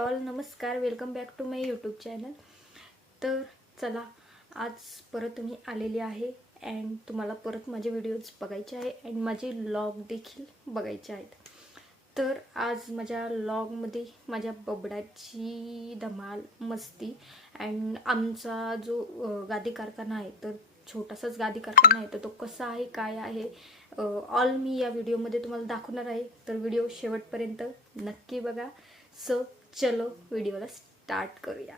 All नमस्कार. Welcome back to my YouTube channel तर चला आज परत मी आलेली आहे अँड तुम्हाला परत माझे व्हिडिओज बघायचे आहे अँड माझे लॉग देखील बघायचे आहेत. तर आज माझ्या लॉगमध्ये माझ्या बबडाची धमाल मस्ती अँड आमचा जो गादी कारखाना आहे तर छोटासाच गादी कारखाना आहे तर तो कसा आहे काय आहे ऑल मी या व्हिडिओमध्ये तुम्हाला दाखवणार आहे. तर व्हिडिओ शेवटपर्यंत नक्की बघा. सो चलो व्हिडिओला स्टार्ट करूया.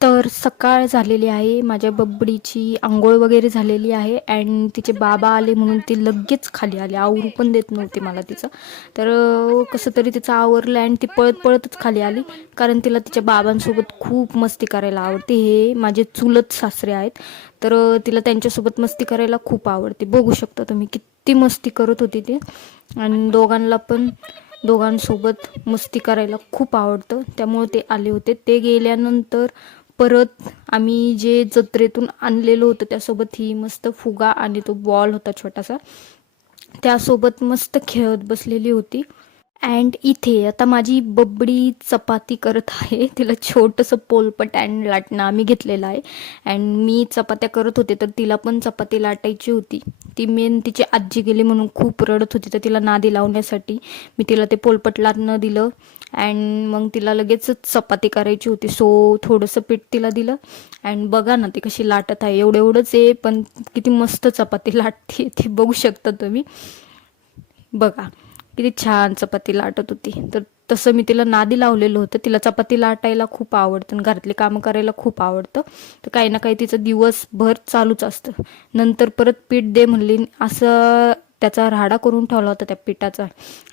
तर सकाळ झालेली आहे माझ्या बबडीची आंघोळ वगैरे झालेली आहे अँड तिचे बाबा आले म्हणून ती लगेच खाली आली. आवरू पण देत नव्हती मला तिचं. तर कसं तरी तिचं आवरलं अँड ती पळत पळतच खाली आली. कारण तिला तिच्या बाबांसोबत खूप मस्ती करायला आवडते. हे माझे चुलत सासरे आहेत. तर तिला त्यांच्यासोबत मस्ती करायला खूप आवडते. बघू शकता तुम्ही किती मस्ती करत होती ती. आणि दोघांना पण दोघांसोबत मस्ती करायला खूप आवडतं. त्यामुळे ते आले होते. ते गेल्यानंतर परत आम्ही जे जत्रेतून आणलेलं होतं त्यासोबत ही मस्त फुगा आणि तो बॉल होता छोटासा त्यासोबत मस्त खेळत बसलेली होती. अँड इथे आता माझी बबडी चपाती करत आहे. तिला छोटंसं पोलपट अँड लाटणं आम्ही घेतलेलं आहे. अँड मी चपात्या करत होते तर तिला पण चपाती लाटायची होती. ती मेन तिची आजी गेली म्हणून खूप रडत होती तर तिला नादी लावण्यासाठी मी तिला ते पोलपट लाटणं दिलं. अँड मग तिला लगेचच चपाती करायची होती. सो थोडंसं पीठ तिला दिलं. अँड बघा ना ती कशी लाटत आहे. एवढं एवढंच आहे पण किती मस्त चपाती लाटते. ती बघू शकता तुम्ही. बघा. किती छान चपाती लाटत होती. तर तसं मी तिला नादी लावलेलं होतं. तिला चपाती लाटायला खूप आवडतं आणि घरातली कामं करायला खूप आवडतं. तर काही ना काही तिचं दिवसभर चालूच असतं. नंतर परत पीठ दे म्हणली. असं त्याचा राडा करून ठेवला होता त्या पिठाचा.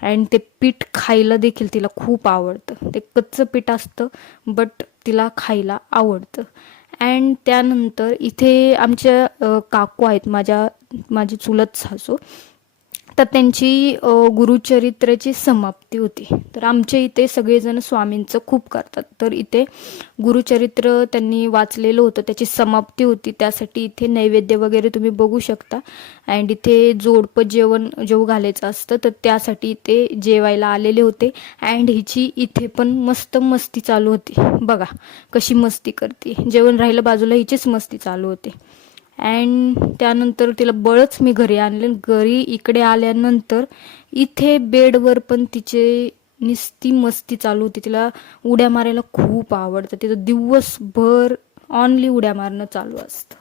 अँड ते पीठ खायला देखील तिला खूप आवडतं. ते कच्चं पीठ असतं बट तिला खायला आवडतं. अँड त्यानंतर इथे आमच्या काकू आहेत. माझ्या माझी चुलत सासू. तर त्यांची गुरुचरित्राची समाप्ती होती. तर आमच्या इथे सगळेजण स्वामींचं खूप करतात. तर इथे गुरुचरित्र त्यांनी वाचलेलं होतं. त्याची समाप्ती होती. त्यासाठी इथे नैवेद्य वगैरे तुम्ही बघू शकता. अँड इथे जोडपं जेवण जेव घालायचं असतं तर त्यासाठी इथे जेवायला आलेले होते. अँड हिची इथे पण मस्त मस्ती चालू होती. बघा कशी मस्ती करते. जेवण राहिलं बाजूला हिचीच मस्ती चालू होती. अँड त्यानंतर तिला बळच मी घरी आणले घरी इकडे आल्यानंतर इथे बेडवर पण तिचे निस्ती मस्ती चालू होती. तिला उड्या मारायला खूप आवडतं. तिचं दिवसभर ऑनली उड्या मारणं चालू असतं.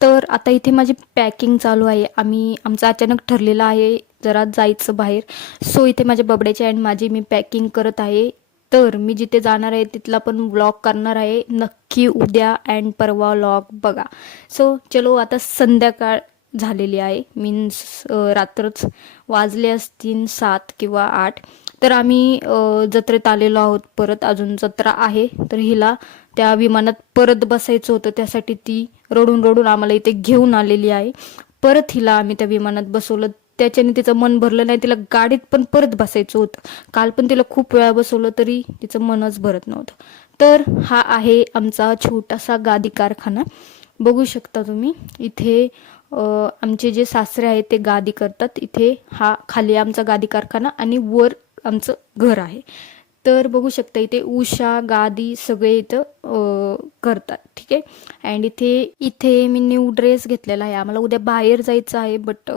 तर आता इथे माझी पॅकिंग चालू आहे. आम्ही आमचं अचानक ठरलेलं आहे जरा जायचं बाहेर. सो इथे माझ्या बबड्याची अँड माझी मी पॅकिंग करत आहे. तर मी जिथे जाणार आहे तिथला पण व्लॉग करणार आहे. नक्की उद्या अँड परवा व्लॉग बघा. सो चलो आता संध्याकाळ झालेली आहे. मीन्स रात्रच वाजले असतील सात किंवा आठ. तर आम्ही जत्रेत आलेलो आहोत परत. अजून जत्रा आहे. तर हिला त्या विमानात परत बसायचं होतं. त्यासाठी ती रडून रडून आम्हाला इथे घेऊन आलेली आहे. परत हिला आम्ही त्या विमानात बसवलं. त्याच्याने तिचं मन भरलं नाही. तिला गाडीत पण परत बसायचं होतं. काल पण तिला खूप वेळा बसवलं तरी तिचं मनच भरत नव्हतं. तर हा आहे आमचा छोटासा गादी कारखाना. बघू शकता तुम्ही इथे आमचे जे सासरे आहेत ते गादी करतात. इथे हा खाली आमचा गादी कारखाना आणि वर आमचं घर आहे. तर बघू शकता इथे उषा गादी सगळे इथं करतात. ठीक आहे. अँड इथे इथे मी न्यू ड्रेस घेतलेला आहे. आम्हाला उद्या बाहेर जायचं आहे बट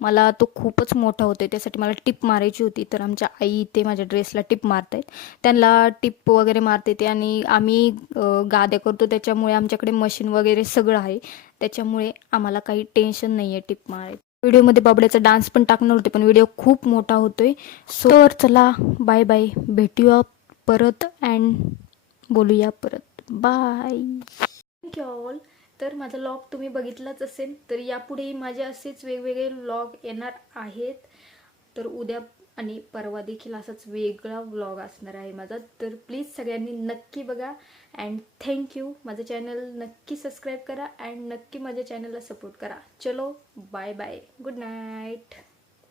मला तो खूपच मोठा होतोय. त्यासाठी मला टिप मारायची होती. तर आमच्या आई इथे माझ्या ड्रेसला टिप मारत आहेत त्यांना टिप वगैरे मारते ते आणि आम्ही गाद्या करतो. त्याच्यामुळे आमच्याकडे मशीन वगैरे सगळं आहे. त्याच्यामुळे आम्हाला काही टेन्शन नाही आहे टिप मारायचं. व्हिडिओमध्ये बाबड्याचा डान्स पण टाकणार होते पण व्हिडिओ खूप मोठा होतोय. सो तर चला बाय बाय भेटूया परत अँड बोलूया परत. बाय. थँक्यू ऑल तर माझा लॉग तुम्ही बघितलाच असेल तर यापुढेही माझे असेच वेगवेगळे लॉग येणार आहेत. तर उद्या आणि परवा देखील असाच वेगळा व्लॉग असणार आहे माझा. तर प्लीज सगळ्यांनी नक्की बघा अँड थँक्यू माझं चॅनल नक्की सबस्क्राईब करा अँड नक्की माझ्या चॅनलला सपोर्ट करा. चलो बाय बाय गुड नाईट